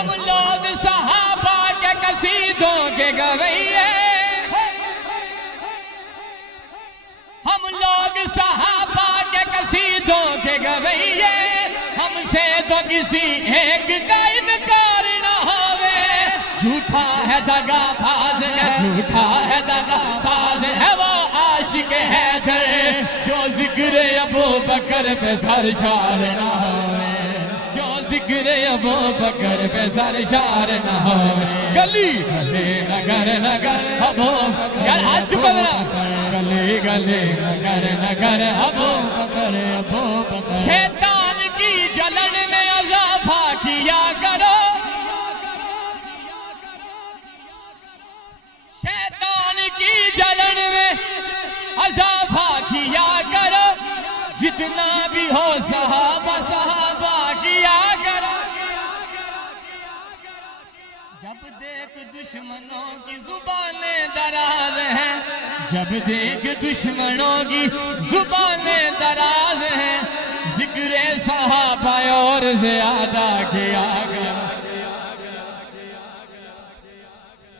ہم لوگ صحابہ کے قصیدوں کے گویے، ہم لوگ صحابہ کے قصیدوں کے گویے، ہم سے تو کسی ایک کا انکار نہ ہوئے۔ جھوٹا ہے دغا باز ہے، جھوٹا ہے دغا باز ہے وہ عاشق حیدر، جو ذکر ابو بکر پہ سرشار نہ ہوئے، جو ذکر ابو بکر پہ سرشار نہ ہوئے۔ گلی گلی نگر نگر ابو یار آج چکا ذرا، گلی گلی نگر نگر ابو بکر ابو بکر۔ شیطان کی جلن میں اضافہ کیا کرو، شیطان کی جلن میں اضافہ کیا کرو، جتنا بھی ہو صحابہ صحابہ کیا کرو۔ جب دیکھ دشمنوں کی زبانیں دراز ہیں، جب دیکھ دشمنوں کی زبانیں دراز ہیں، ذکر صحابہ اور زیادہ کیا کرو۔